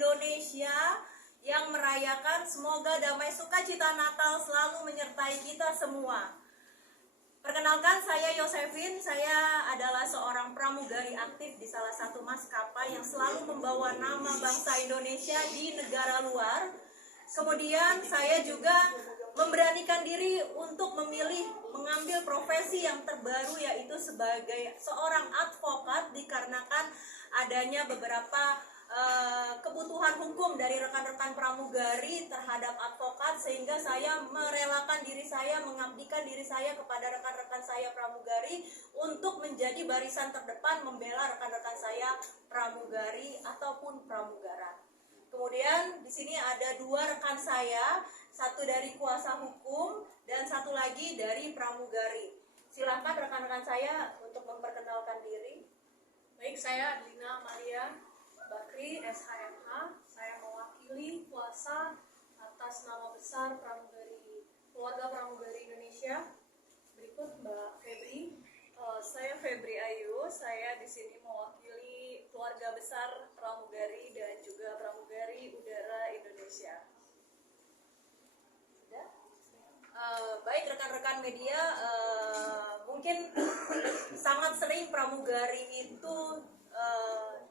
Indonesia yang merayakan. Semoga damai sukacita Natal selalu menyertai kita semua. Perkenalkan, saya Yosefin. Saya adalah seorang pramugari aktif di salah satu maskapai yang selalu membawa nama bangsa Indonesia di negara luar. Kemudian saya juga memberanikan diri untuk memilih mengambil profesi yang terbaru, yaitu sebagai seorang advokat, dikarenakan adanya beberapa kebutuhan hukum dari rekan-rekan pramugari terhadap advokat, sehingga saya merelakan diri saya, mengabdikan diri saya kepada rekan-rekan saya pramugari untuk menjadi barisan terdepan membela rekan-rekan saya pramugari ataupun pramugara. Kemudian di sini ada dua rekan saya, satu dari kuasa hukum dan satu lagi dari pramugari. Silakan rekan-rekan saya untuk memperkenalkan diri. Baik, saya Adlina Maria Bakri, SHMH. Saya mewakili kuasa atas nama besar keluarga pramugari Indonesia. Berikut Mbak Febri. Saya Febri Ayu. Saya di sini mewakili keluarga besar pramugari dan juga pramugari udara Indonesia. Baik rekan-rekan media, mungkin sangat sering pramugari itu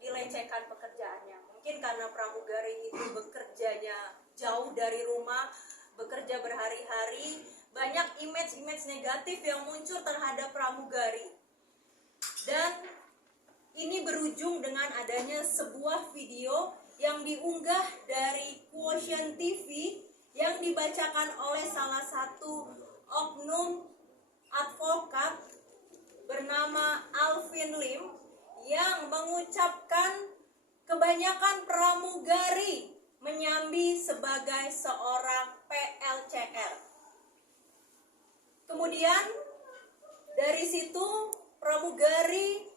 dilecehkan pekerjaannya. Mungkin karena pramugari itu bekerjanya jauh dari rumah, bekerja berhari-hari, banyak image-image negatif yang muncul terhadap pramugari. Dan ini berujung dengan adanya sebuah video yang diunggah dari Quotient TV yang dibacakan oleh salah satu oknum advokat bernama Alvin Lim, yang mengucapkan kebanyakan pramugari menyambi sebagai seorang PLCR. Kemudian dari situ pramugari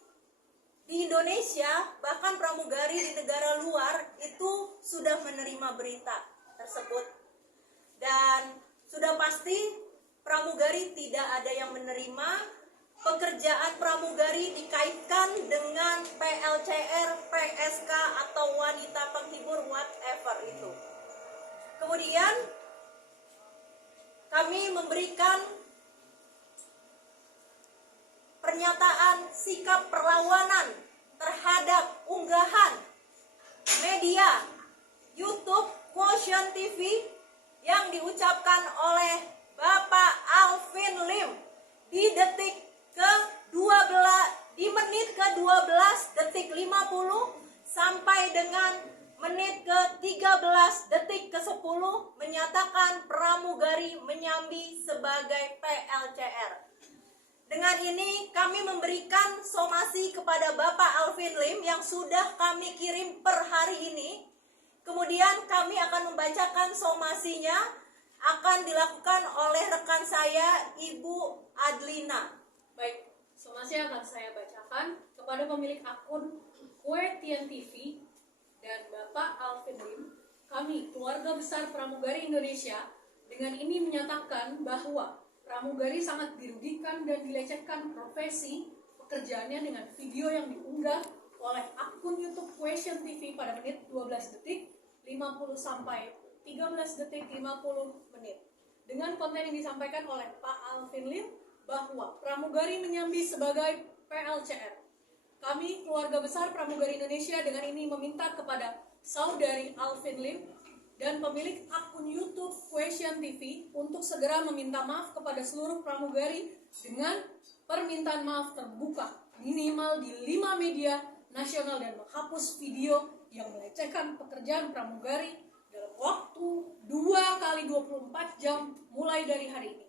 di Indonesia, bahkan pramugari di negara luar itu sudah menerima berita tersebut. Dan sudah pasti pramugari tidak ada yang menerima. Pekerjaan pramugari dikaitkan dengan PLCR, PSK, atau wanita penghibur, whatever itu. Kemudian kami memberikan pernyataan sikap perlawanan terhadap unggahan media YouTube Quotient TV yang diucapkan oleh Bapak Alvin Lim di menit ke-12 detik 50 sampai dengan menit ke-13 detik ke-10 menyatakan pramugari menyambi sebagai PLCR. Dengan ini kami memberikan somasi kepada Bapak Alvin Lim yang sudah kami kirim per hari ini. Kemudian kami akan membacakan somasinya, akan dilakukan oleh rekan saya, Ibu Adlina. Baik, somasi akan saya bacakan kepada pemilik akun Quotient TV dan Bapak Alvin Lim. Kami, keluarga besar pramugari Indonesia, dengan ini menyatakan bahwa pramugari sangat dirugikan dan dilecehkan profesi pekerjaannya dengan video yang diunggah oleh akun YouTube Quotient TV pada menit 12 detik 50 sampai 13 detik 50 menit. Dengan konten yang disampaikan oleh Pak Alvin Lim bahwa pramugari menyambi sebagai PLCR. Kami, keluarga besar pramugari Indonesia, dengan ini meminta kepada saudari Alvin Lim dan pemilik akun YouTube Quotient TV untuk segera meminta maaf kepada seluruh pramugari dengan permintaan maaf terbuka minimal di 5 media nasional dan menghapus video yang melecehkan pekerjaan pramugari dalam waktu 2 kali 24 jam mulai dari hari ini.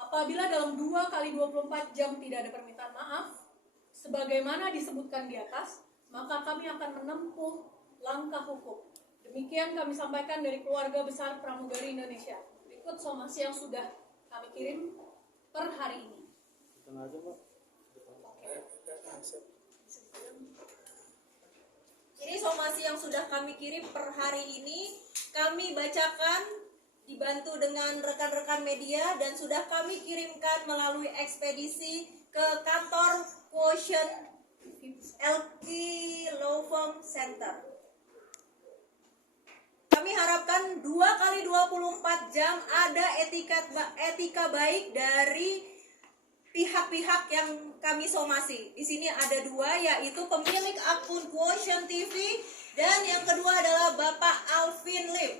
Apabila dalam 2 kali 24 jam tidak ada permintaan maaf, sebagaimana disebutkan di atas, maka kami akan menempuh langkah hukum. Demikian kami sampaikan dari keluarga besar pramugari Indonesia. Berikut somasi yang sudah kami kirim per hari ini. Ini somasi yang sudah kami kirim per hari ini. Kami bacakan dibantu dengan rekan-rekan media dan sudah kami kirimkan melalui ekspedisi ke kantor Quotient LQ Law Firm Center. dan 2 kali 24 jam ada etika baik dari pihak-pihak yang kami somasi. Di sini ada 2, yaitu pemilik akun Quotient TV dan yang kedua adalah Bapak Alvin Lim.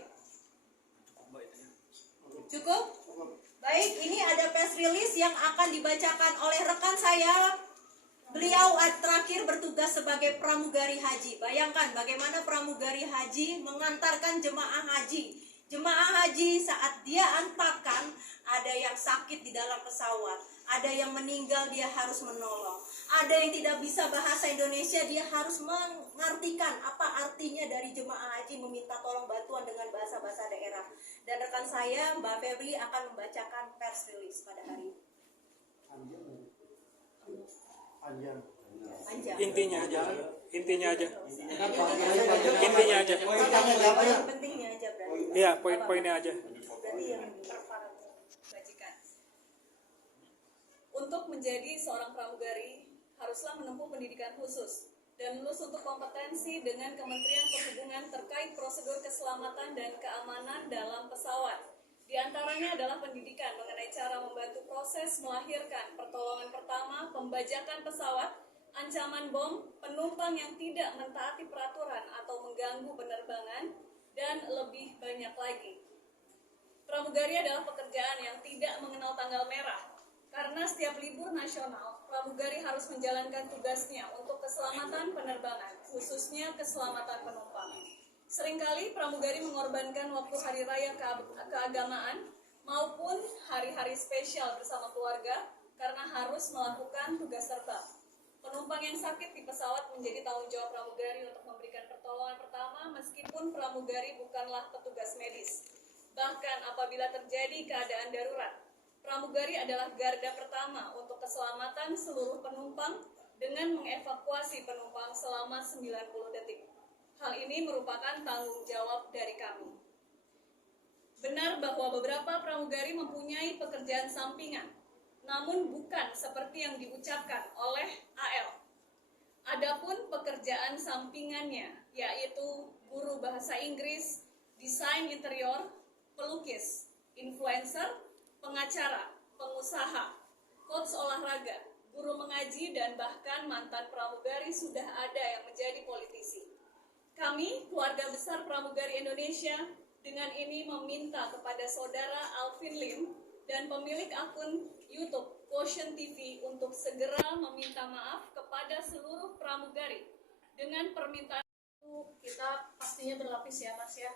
Cukup? Baik, ini ada press release yang akan dibacakan oleh rekan saya. Beliau terakhir bertugas sebagai pramugari haji. Bayangkan bagaimana pramugari haji mengantarkan jemaah haji. Jemaah haji saat dia antarkan, ada yang sakit di dalam pesawat, ada yang meninggal, dia harus menolong. Ada yang tidak bisa bahasa Indonesia, dia harus mengartikan apa artinya dari jemaah haji meminta tolong bantuan dengan bahasa-bahasa daerah. Dan rekan saya, Mbak Febri, akan membacakan press release pada hari ini. Panjang. Panjang. Intinya aja. Intinya aja. Pentingnya aja berarti. Iya, poin-poinnya aja. Berarti yang Bajikan. Untuk menjadi seorang pramugari, haruslah menempuh pendidikan khusus dan lulus untuk kompetensi dengan Kementerian Perhubungan terkait prosedur keselamatan dan keamanan dalam pesawat. Di antaranya adalah pendidikan mengenai cara membantu proses melahirkan, pertolongan pertama, pembajakan pesawat, ancaman bom, penumpang yang tidak mentaati peraturan atau mengganggu penerbangan, dan lebih banyak lagi. Pramugari adalah pekerjaan yang tidak mengenal tanggal merah. Karena setiap libur nasional, pramugari harus menjalankan tugasnya untuk keselamatan penerbangan, khususnya keselamatan penumpang. Seringkali pramugari mengorbankan waktu hari raya keagamaan maupun hari-hari spesial bersama keluarga karena harus melakukan tugas terbang. Penumpang yang sakit di pesawat menjadi tanggung jawab pramugari untuk memberikan pertolongan pertama meskipun pramugari bukanlah petugas medis. Bahkan apabila terjadi keadaan darurat, pramugari adalah garda pertama untuk keselamatan seluruh penumpang dengan mengevakuasi penumpang selama 90 detik. Hal ini merupakan tanggung jawab dari kami. Benar bahwa beberapa pramugari mempunyai pekerjaan sampingan, namun bukan seperti yang diucapkan oleh AL. Adapun pekerjaan sampingannya, yaitu guru bahasa Inggris, desain interior, pelukis, influencer, pengacara, pengusaha, coach olahraga, guru mengaji, dan bahkan mantan pramugari sudah ada yang menjadi politisi. Kami, keluarga besar pramugari Indonesia, dengan ini meminta kepada saudara Alvin Lim dan pemilik akun YouTube Quotient TV untuk segera meminta maaf kepada seluruh pramugari. Dengan permintaan itu kita pastinya berlapis ya Mas ya.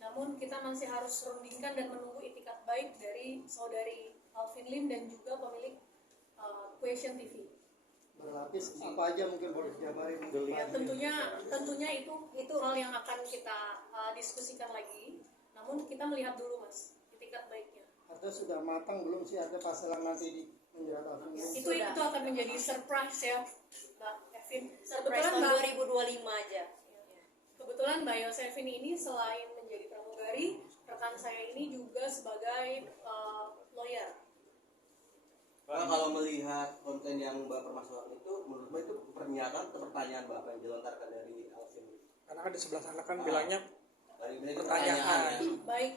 Namun kita masih harus rundingkan dan menunggu itikat baik dari saudari Alvin Lim dan juga pemilik Quotient TV. Berlapis apa aja mungkin boleh dijabarin? Ya, tentunya itu hal yang akan kita diskusikan lagi. Namun kita melihat dulu Mas itikat baiknya. Atau sudah matang belum sih ada pasal yang nanti di menjerat Alvin? Itu akan menjadi surprise ya Mbak Evin. surprise tahun 2025 aja. Kebetulan Mbak Yosefin ini selain menjadi pramugari, rekan saya ini juga sebagai lawyer. Karena kalau melihat konten yang Mbak permasalahkan itu, menurut Mbak itu pernyataan atau pertanyaan Mbak apa yang dilontarkan dari Alvin? Karena kan di sebelah sana kan bilangnya Dari pertanyaan. Baik,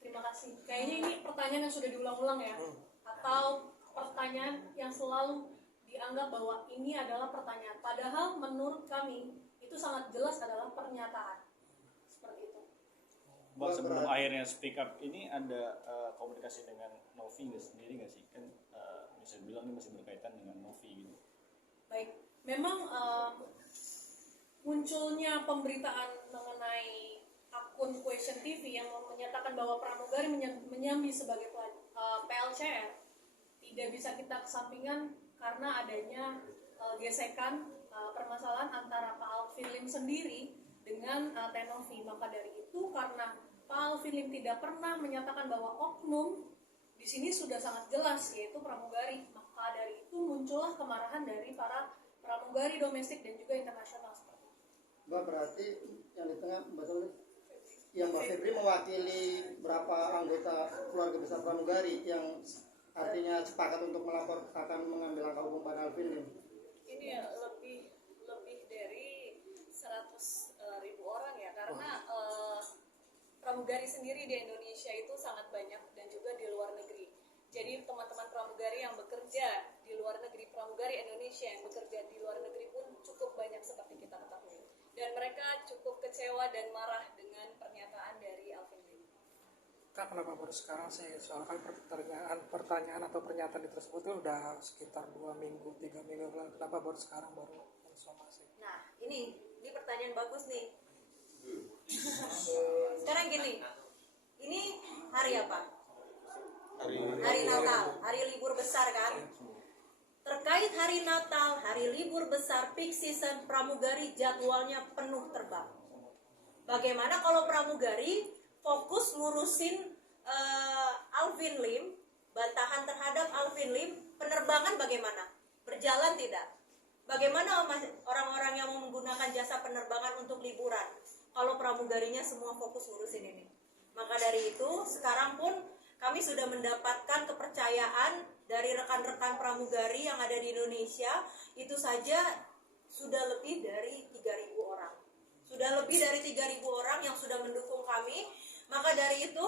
terima kasih. Kayaknya ini pertanyaan yang sudah diulang-ulang ya, atau pertanyaan yang selalu dianggap bahwa ini adalah pertanyaan. Padahal menurut kami itu sangat jelas adalah pernyataan. Seperti itu. Mbak, sebelum akhirnya speak up ini ada komunikasi dengan Novi nggak sendiri nggak sih? Kan bisa bilang ini masih berkaitan dengan Novi gitu. Baik, memang munculnya pemberitaan mengenai akun Quotient TV yang menyatakan bahwa pramugari menyambi sebagai PLCR tidak bisa kita kesampingkan karena adanya gesekan permasalahan antara Pak Alvin Lim sendiri dengan Tenovi. Maka dari itu karena Pak Alvin Lim tidak pernah menyatakan bahwa oknum di sini sudah sangat jelas yaitu pramugari, maka dari itu muncullah kemarahan dari para pramugari domestik dan juga internasional seperti itu. Mbak berarti yang di tengah betul yang Mbak Febri mewakili berapa anggota keluarga besar pramugari yang artinya sepakat untuk melapor akan mengambil langkah hukum pada Alvin Lim. Ini lebih dari 100.000 orang ya karena pramugari sendiri di Indonesia itu sangat banyak dan juga di luar negeri. Jadi teman-teman pramugari yang bekerja di luar negeri, pramugari Indonesia yang bekerja di luar negeri pun cukup banyak seperti kita ketahui. Dan mereka cukup kecewa dan marah dengan pernyataan dari Alvin Lim. Kak, kenapa baru sekarang sih? Soalnya kan pertanyaan atau pernyataan tersebut itu udah sekitar 2 minggu, 3 minggu lalu. Kenapa baru sekarang baru konsumasi? Nah, ini pertanyaan bagus nih. Sekarang gini, ini hari apa? Hari Natal, hari libur besar kan? Terkait hari Natal, hari libur besar, peak season, pramugari jadwalnya penuh terbang. Bagaimana kalau pramugari fokus ngurusin Alvin Lim, bantahan terhadap Alvin Lim, penerbangan bagaimana? Berjalan tidak? Bagaimana orang-orang yang mau menggunakan jasa penerbangan untuk liburan kalau pramugarinya semua fokus ngurusin ini? Maka dari itu, sekarang pun kami sudah mendapatkan kepercayaan dari rekan-rekan pramugari yang ada di Indonesia. Itu saja sudah lebih dari 3.000 orang. Sudah lebih dari 3.000 orang yang sudah mendukung kami. Maka dari itu,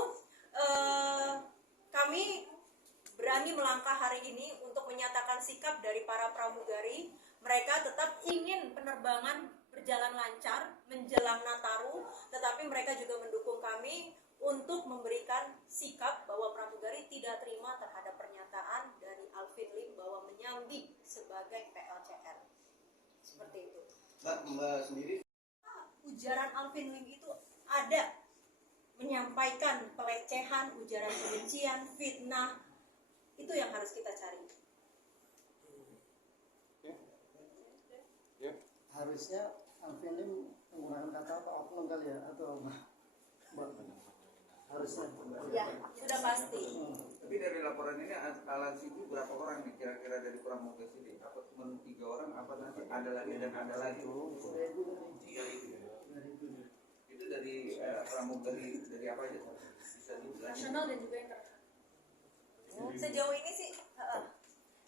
kami berani melangkah hari ini untuk menyatakan sikap dari para pramugari. Mereka tetap ingin penerbangan berjalan lancar menjelang Nataru, tetapi mereka juga mendukung kami untuk memberikan sikap bahwa pramugari tidak terima terhadap pernyataan dari Alvin Lim bahwa menyambi sebagai PLCR. Seperti itu. Mbak sendiri Ujaran Alvin Lim itu ada menyampaikan pelecehan, ujaran kebencian, fitnah. Itu yang harus kita cari. Harusnya Alvin Lim menggunakan kata apa oknum kali ya atau harusnya Ya, sudah pasti. Tapi dari laporan ini alat itu berapa orang nih kira-kira dari pramugari ini? Apa cuma 3 orang? Apa nanti ada lagi dan ada lagi? 3.000 ya. Itu dari pramugari dari apa aja? Bisa dijelaskan? Nasional dan juga internasional.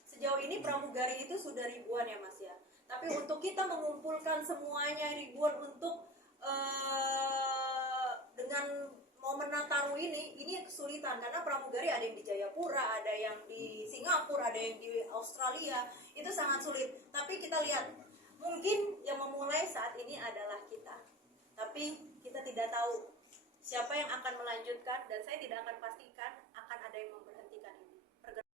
Sejauh ini pramugari itu sudah ribuan ya Mas ya. Tapi untuk kita mengumpulkan semuanya ribuan untuk dengan momen Nataru ini kesulitan karena pramugari ada yang di Jayapura, ada yang di Singapura, ada yang di Australia, itu sangat sulit. Tapi kita lihat, mungkin yang memulai saat ini adalah kita. Tapi kita tidak tahu siapa yang akan melanjutkan dan saya tidak akan pastikan